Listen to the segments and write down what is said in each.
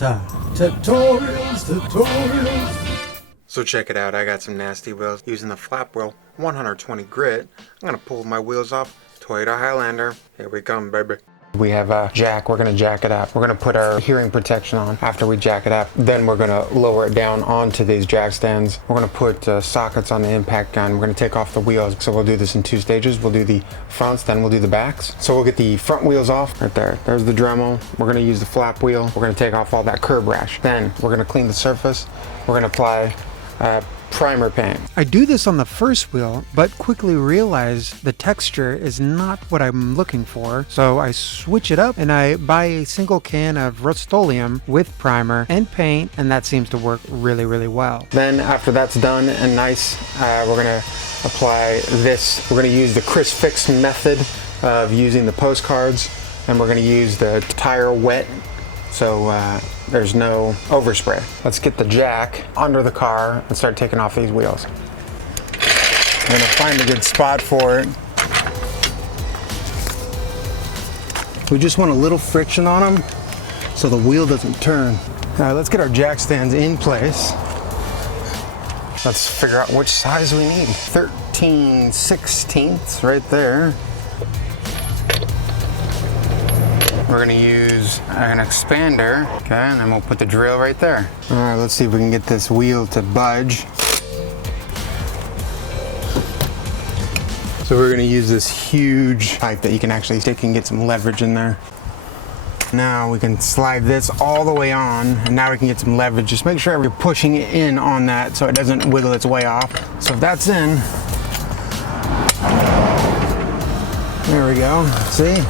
time. Tutorials. So check it out, I got some nasty wheels using the flap wheel 120 grit. I'm gonna pull my wheels off Toyota Highlander. Here we come, baby. We have a jack, we're gonna jack it up. We're gonna put our hearing protection on after we jack it up. Then we're gonna lower it down onto these jack stands. We're gonna put sockets on the impact gun. We're gonna take off the wheels. So we'll do this in 2 stages. We'll do the fronts, then we'll do the backs. So we'll get the front wheels off right there. There's the Dremel. We're gonna use the flap wheel. We're gonna take off all that curb rash. Then we're gonna clean the surface. We're gonna apply primer paint. I do this on the first wheel, but quickly realize the texture is not what I'm looking for. So I switch it up and I buy a single can of Rust-Oleum with primer and paint, and that seems to work really, really well. Then after that's done and nice, we're gonna apply this. We're gonna use the Crisp Fix method of using the postcards, and we're gonna use the tire wet so there's no overspray. Let's get the jack under the car and start taking off these wheels. I'm gonna find a good spot for it. We just want a little friction on them so the wheel doesn't turn. All right, let's get our jack stands in place. Let's figure out which size we need. 13/16 right there. We're gonna use an expander, okay, and then we'll put the drill right there. All right, let's see if we can get this wheel to budge. So we're gonna use this huge pipe that you can actually stick and get some leverage in there. Now we can slide this all the way on, and now we can get some leverage. Just make sure you're pushing it in on that so it doesn't wiggle its way off. So if that's in, there we go, see?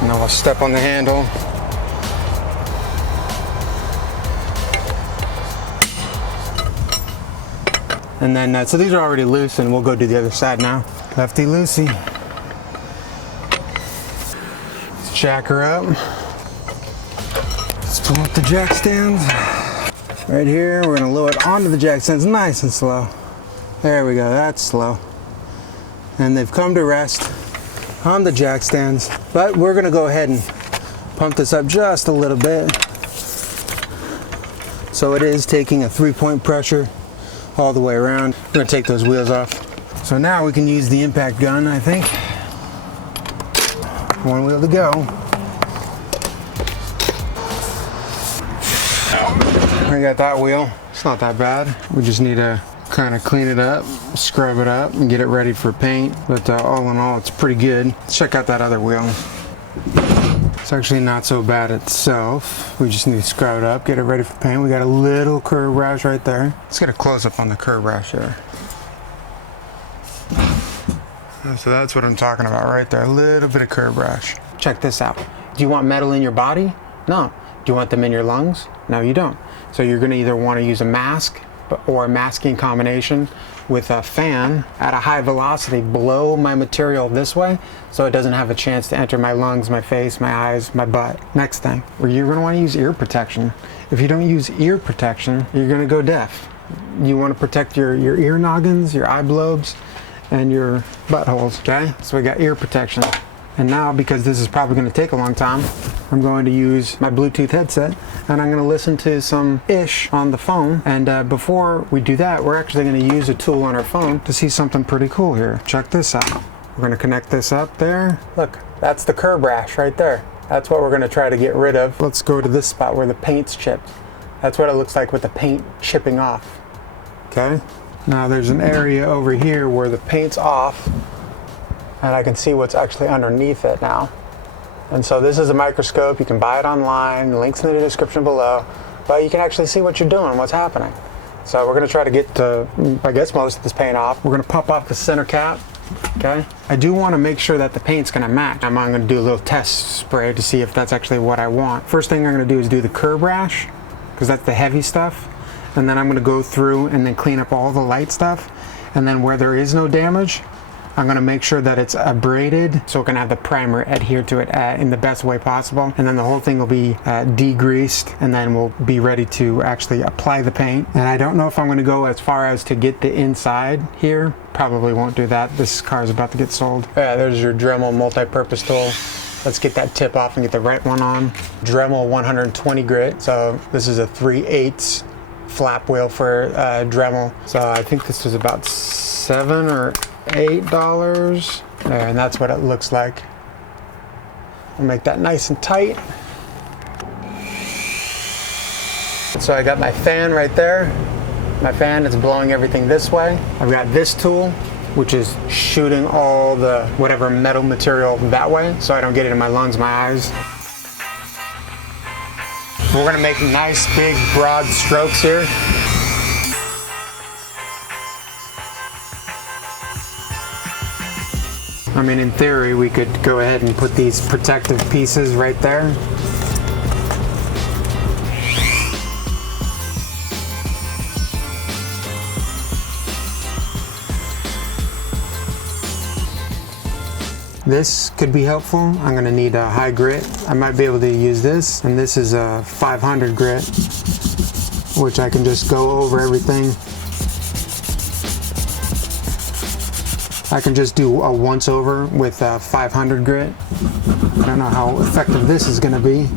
And then we'll step on the handle. And then, so these are already loose, and we'll go do the other side now. Lefty loosey. Let's jack her up. Let's pull up the jack stands. Right here, we're gonna lower it onto the jack stands nice and slow. There we go, that's slow. And they've come to rest on the jack stands, but we're gonna go ahead and pump this up just a little bit. So it is taking a 3-point pressure all the way around. We're gonna take those wheels off. So now we can use the impact gun, I think. 1 wheel to go. We got that wheel. It's not that bad. We just need to kind of clean it up, scrub it up, and get it ready for paint. But all in all, it's pretty good. Let's check out that other wheel. It's actually not so bad itself. We just need to scrub it up, get it ready for paint. We got a little curb rash right there. Let's get a close-up on the curb rash here. So that's what I'm talking about right there, a little bit of curb rash. Check this out. Do you want metal in your body? No. Do you want them in your lungs? No, you don't. So you're gonna either want to use a mask or a masking combination with a fan at a high velocity, blow my material this way so it doesn't have a chance to enter my lungs, my face, my eyes, my butt. Next thing, you're gonna wanna use ear protection. If you don't use ear protection, you're gonna go deaf. You wanna protect your ear noggins, your eye lobes, and your buttholes, okay? So we got ear protection. And now, because this is probably gonna take a long time, I'm going to use my Bluetooth headset and I'm gonna listen to some ish on the phone. And before we do that, we're actually gonna use a tool on our phone to see something pretty cool here. Check this out. We're gonna connect this up there. Look, that's the curb rash right there. That's what we're gonna try to get rid of. Let's go to this spot where the paint's chipped. That's what it looks like with the paint chipping off, okay? Now there's an area over here where the paint's off, and I can see what's actually underneath it now. And so this is a microscope. You can buy it online, links in the description below, but you can actually see what you're doing, what's happening. So we're gonna try to get, I guess, most of this paint off. We're gonna pump off the center cap, okay? I do wanna make sure that the paint's gonna match. I'm gonna do a little test spray to see if that's actually what I want. First thing I'm gonna do is do the curb rash, because that's the heavy stuff. And then I'm gonna go through and then clean up all the light stuff. And then where there is no damage, I'm gonna make sure that it's abraded so it can have the primer adhere to it in the best way possible. And then the whole thing will be degreased, and then we'll be ready to actually apply the paint. And I don't know if I'm gonna go as far as to get the inside here. Probably won't do that. This car is about to get sold. Yeah, there's your Dremel multi-purpose tool. Let's get that tip off and get the right one on. Dremel 120 grit. So this is a 3/8 flap wheel for Dremel. So I think this was about $7 or $8. There, and that's what it looks like. We'll make that nice and tight. So I got my fan right there. My fan is blowing everything this way. I've got this tool, which is shooting all the whatever metal material that way, so I don't get it in my lungs, my eyes. We're gonna make nice, big, broad strokes here. I mean, in theory, we could go ahead and put these protective pieces right there. This could be helpful. I'm gonna need a high grit. I might be able to use this, and this is a 500 grit, which I can just go over everything. I can just do a once over with 500 grit. I don't know how effective this is gonna be.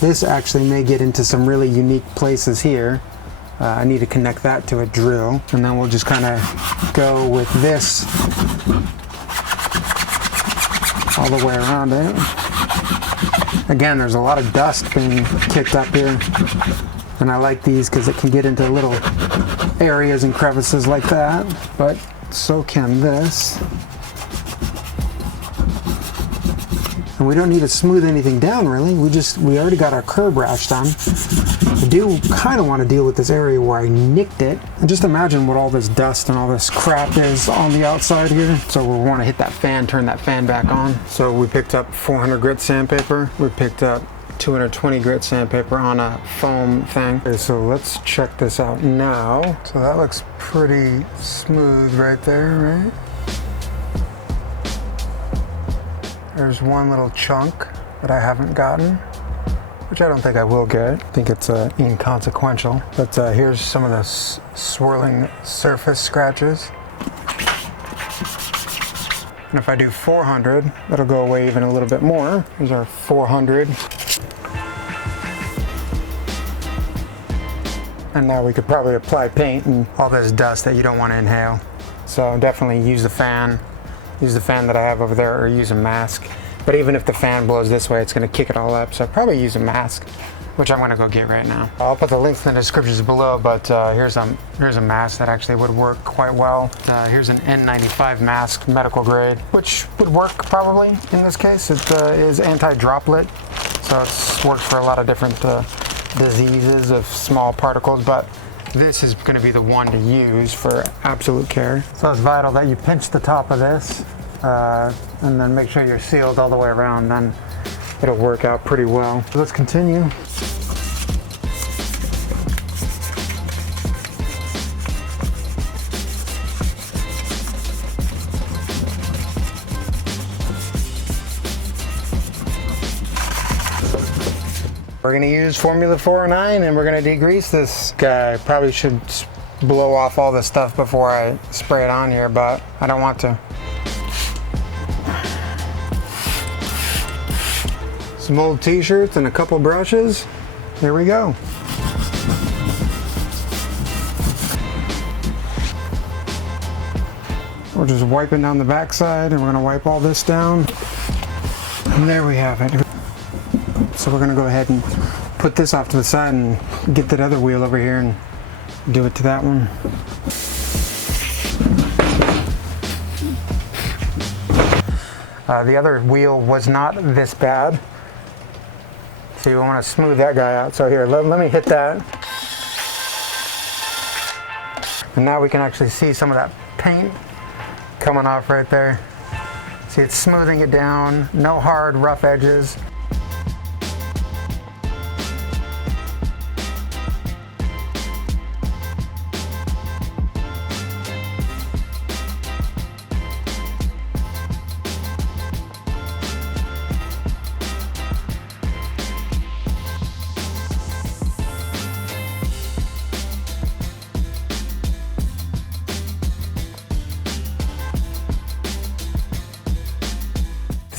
This actually may get into some really unique places here. I need to connect that to a drill, and then we'll just kind of go with this all the way around it. Again, there's a lot of dust being kicked up here, and I like these because it can get into little areas and crevices like that, but so can this. And we don't need to smooth anything down really. We already got our curb rash done. I do kind of want to deal with this area where I nicked it. And just imagine what all this dust and all this crap is on the outside here. So we want to hit that fan, turn that fan back on. So we picked up 400 grit sandpaper. We picked up 220 grit sandpaper on a foam thing. Okay, so let's check this out now. So that looks pretty smooth right there, right? There's one little chunk that I haven't gotten, which I don't think I will get. I think it's inconsequential. But here's some of the swirling surface scratches. And if I do 400, that'll go away even a little bit more. Here's our 400. And now we could probably apply paint and all this dust that you don't want to inhale. So definitely use the fan. Use the fan that I have over there, or use a mask. But even if the fan blows this way, it's gonna kick it all up. So I'll probably use a mask, which I'm gonna go get right now. I'll put the links in the descriptions below, but here's a mask that actually would work quite well. Here's an N95 mask, medical grade, which would work probably in this case. It is anti-droplet, so it's worked for a lot of different diseases of small particles, but this is going to be the one to use for absolute care. So it's vital that you pinch the top of this and then make sure you're sealed all the way around, then it'll work out pretty well. So let's continue. We're gonna use Formula 409 and we're gonna degrease this guy. Probably should blow off all this stuff before I spray it on here, but I don't want to. Some old t-shirts and a couple brushes. Here we go. We're just wiping down the backside, and we're gonna wipe all this down. And there we have it. So we're gonna go ahead and put this off to the side and get that other wheel over here and do it to that one. The other wheel was not this bad. So you want to smooth that guy out. So here, let me hit that. And now we can actually see some of that paint coming off right there. See, it's smoothing it down, no hard, rough edges.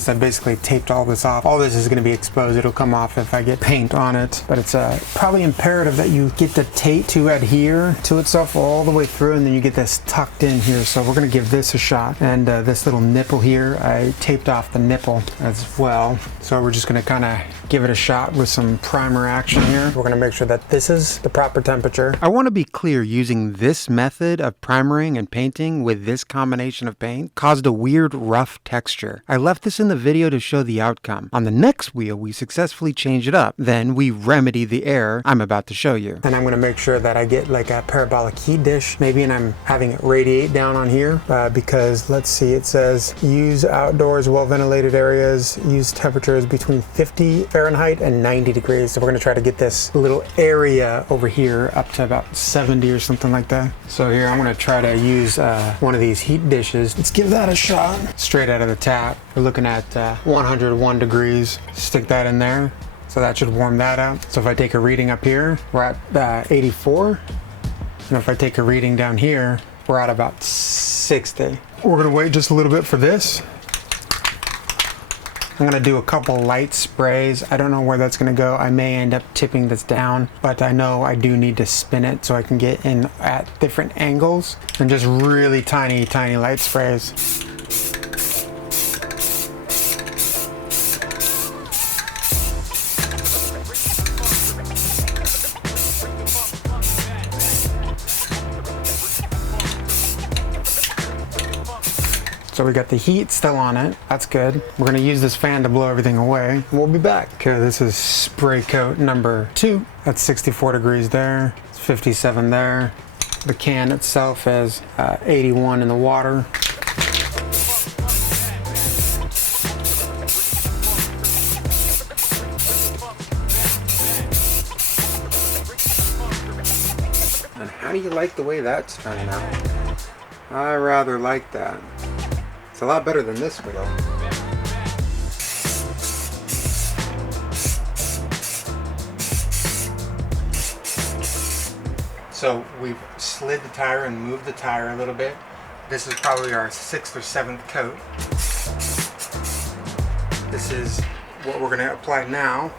noticed I basically taped all this off. All this is going to be exposed. It'll come off if I get paint on it, but it's probably imperative that you get the tape to adhere to itself all the way through, and then you get this tucked in here. So we're going to give this a shot. And this little nipple here, I taped off the nipple as well. So we're just going to kind of give it a shot with some primer action here. We're going to make sure that this is the proper temperature. I want to be clear, using this method of primering and painting with this combination of paint caused a weird rough texture. I left this in the video to show the outcome. On the next wheel, we successfully change it up. Then we remedy the error I'm about to show you. And I'm going to make sure that I get like a parabolic heat dish maybe, and I'm having it radiate down on here because let's see, it says use outdoors well ventilated areas, use temperatures between 50 Fahrenheit and 90 degrees. So we're going to try to get this little area over here up to about 70 or something like that. So here I'm going to try to use one of these heat dishes. Let's give that a shot. Straight out of the tap. We're looking at 101 degrees. Stick that in there. So that should warm that out. So if I take a reading up here, we're at 84. And if I take a reading down here, we're at about 60. We're going to wait just a little bit for this. I'm gonna do a couple light sprays. I don't know where that's gonna go. I may end up tipping this down, but I know I do need to spin it so I can get in at different angles, and just really tiny, tiny light sprays. So we got the heat still on it. That's good. We're gonna use this fan to blow everything away. We'll be back. Okay, this is spray coat number 2. That's 64 degrees there. It's 57 there. The can itself is 81 in the water. And how do you like the way that's turning out? I rather like that. It's a lot better than this wheel. So we've slid the tire and moved the tire a little bit. This is probably our 6th or 7th coat. This is what we're going to apply now.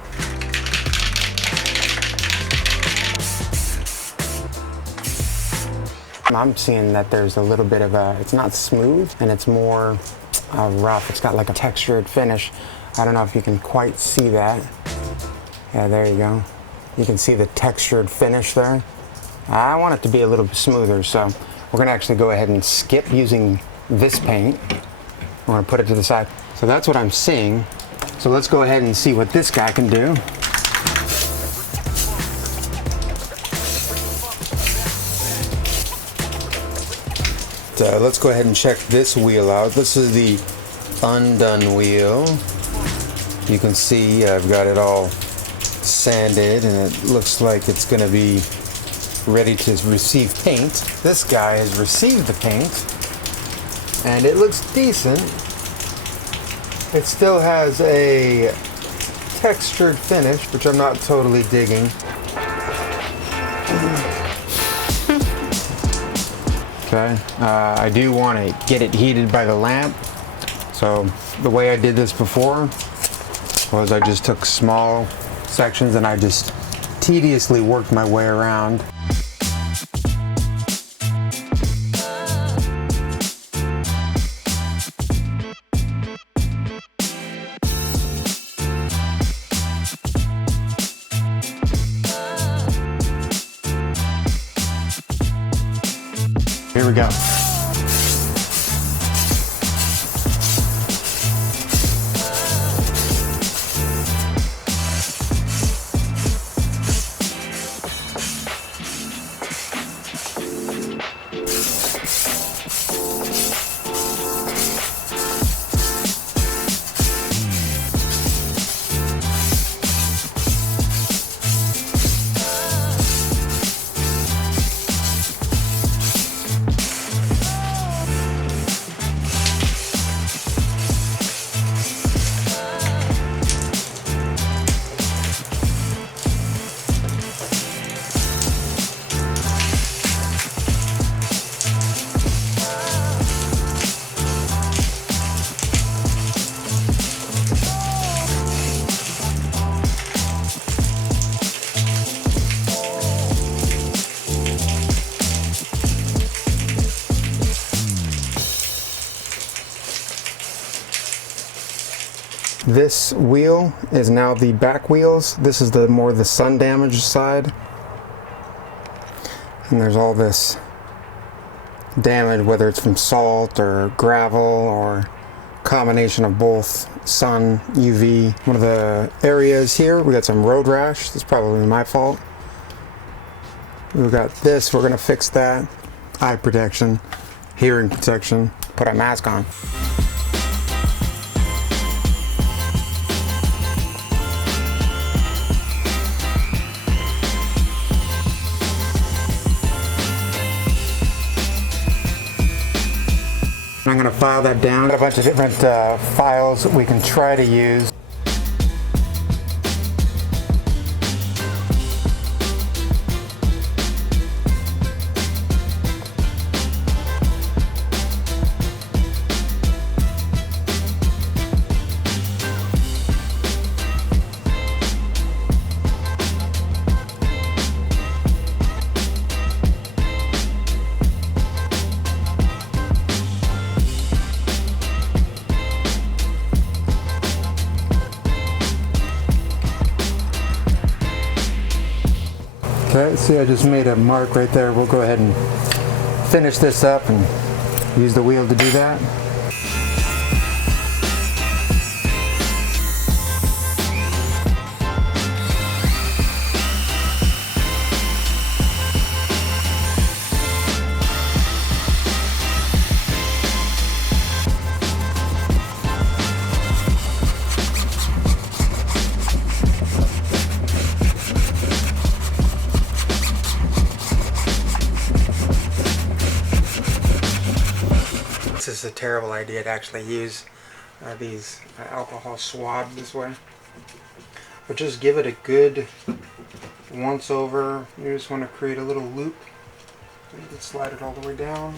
I'm seeing that there's a little bit of it's not smooth and it's more rough. It's got like a textured finish. I don't know if you can quite see that. Yeah, there you go. You can see the textured finish there. I want it to be a little bit smoother, so we're gonna actually go ahead and skip using this paint. We're gonna put it to the side. So that's what I'm seeing. So let's go ahead and see what this guy can do. Let's go ahead and check this wheel out. This is the undone wheel. You can see I've got it all sanded and it looks like it's going to be ready to receive paint. This guy has received the paint and it looks decent. It still has a textured finish, which I'm not totally digging. Okay, I do want to get it heated by the lamp. So the way I did this before was I just took small sections and I just tediously worked my way around. Here we go. This wheel is now the back wheels. This is the more the sun damaged side. And there's all this damage, whether it's from salt or gravel or combination of both, sun, UV. One of the areas here, we got some road rash. That's probably my fault. We've got this, we're gonna fix that. Eye protection, hearing protection, put a mask on. I'm going to file that down. Got a bunch of different files we can try to use. Okay, see, I just made a mark right there. We'll go ahead and finish this up and use the wheel to do that. This is a terrible idea to actually use these alcohol swabs this way, but just give it a good once over. You just want to create a little loop. You can slide it all the way down.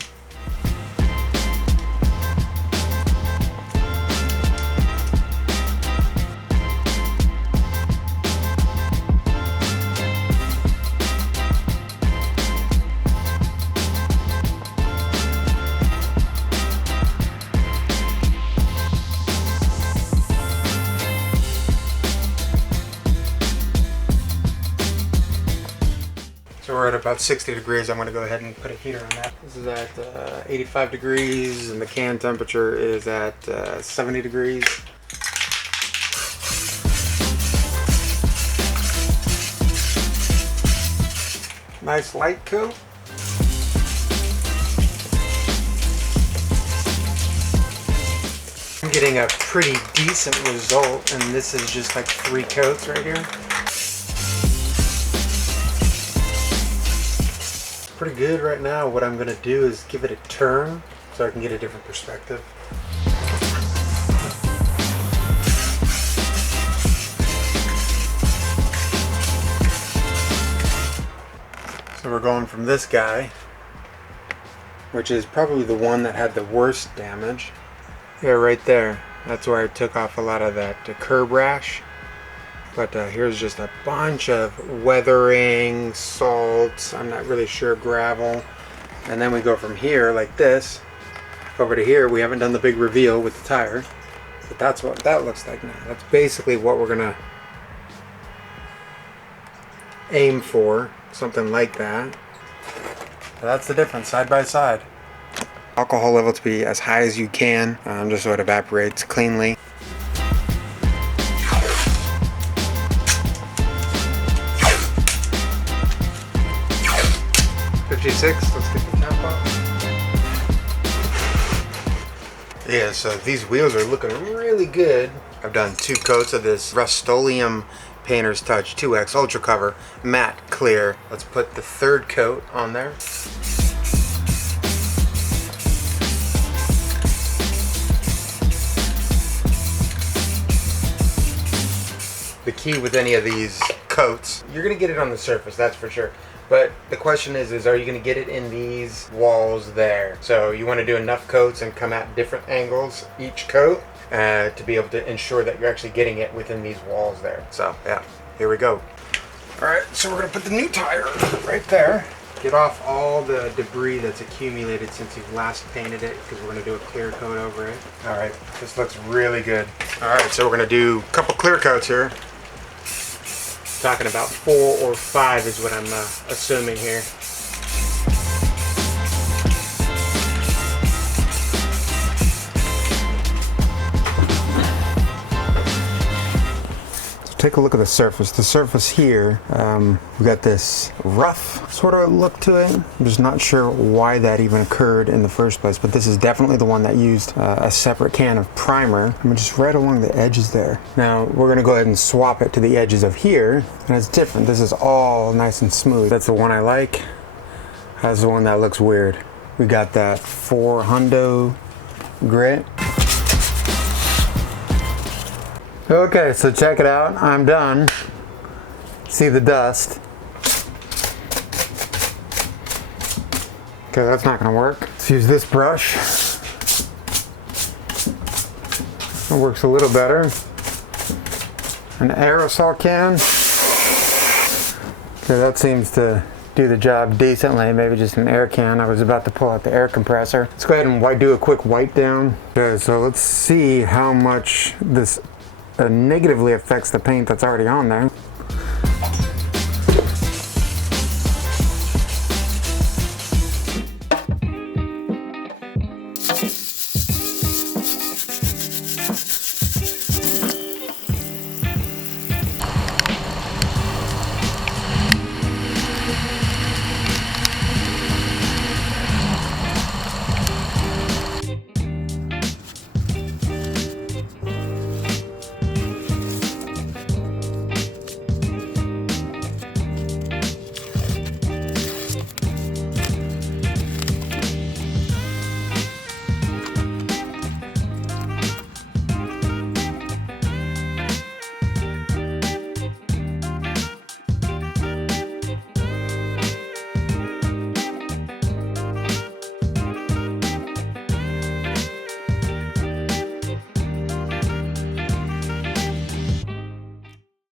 So we're at about 60 degrees. I'm going to go ahead and put a heater on that. This is at 85 degrees and the can temperature is at 70 degrees. Nice light coat. I'm getting a pretty decent result, and this is just like 3 coats right here. Pretty good right now. What I'm going to do is give it a turn so I can get a different perspective. So we're going from this guy, which is probably the one that had the worst damage. Yeah, right there. That's where I took off a lot of that curb rash. But here's just a bunch of weathering, salt, I'm not really sure, gravel. And then we go from here, like this, over to here. We haven't done the big reveal with the tire. But that's what that looks like now. That's basically what we're going to aim for. Something like that. But that's the difference, side by side. Alcohol level to be as high as you can, just so it evaporates cleanly. 56, let's get the cap off. Yeah, so these wheels are looking really good. I've done 2 coats of this Rust-Oleum Painter's Touch 2X Ultra Cover Matte Clear. Let's put the 3rd coat on there. The key with any of these coats, you're gonna get it on the surface, that's for sure. But the question is are you going to get it in these walls there? So you want to do enough coats and come at different angles each coat to be able to ensure that you're actually getting it within these walls there. So yeah, here we go. All right, so we're going to put the new tire right there. Get off all the debris that's accumulated since you've last painted it, because we're going to do a clear coat over it. All right, this looks really good. All right, so we're going to do a couple clear coats here. Talking about 4 or 5 is what I'm assuming here. Take a look at the surface. The surface here, we got this rough sort of look to it. I'm just not sure why that even occurred in the first place, but this is definitely the one that used a separate can of primer. I'm just right along the edges there. Now we're gonna go ahead and swap it to the edges of here, and it's different. This is all nice and smooth. That's the one I like. That's the one that looks weird. We got that 4 hundo grit. Okay, so check it out. I'm done. See the dust. Okay, that's not gonna work. Let's use this brush. It works a little better. An aerosol can. Okay, that seems to do the job decently. Maybe just an air can. I was about to pull out the air compressor. Let's go ahead and do a quick wipe down. Okay, so let's see how much this negatively affects the paint that's already on there.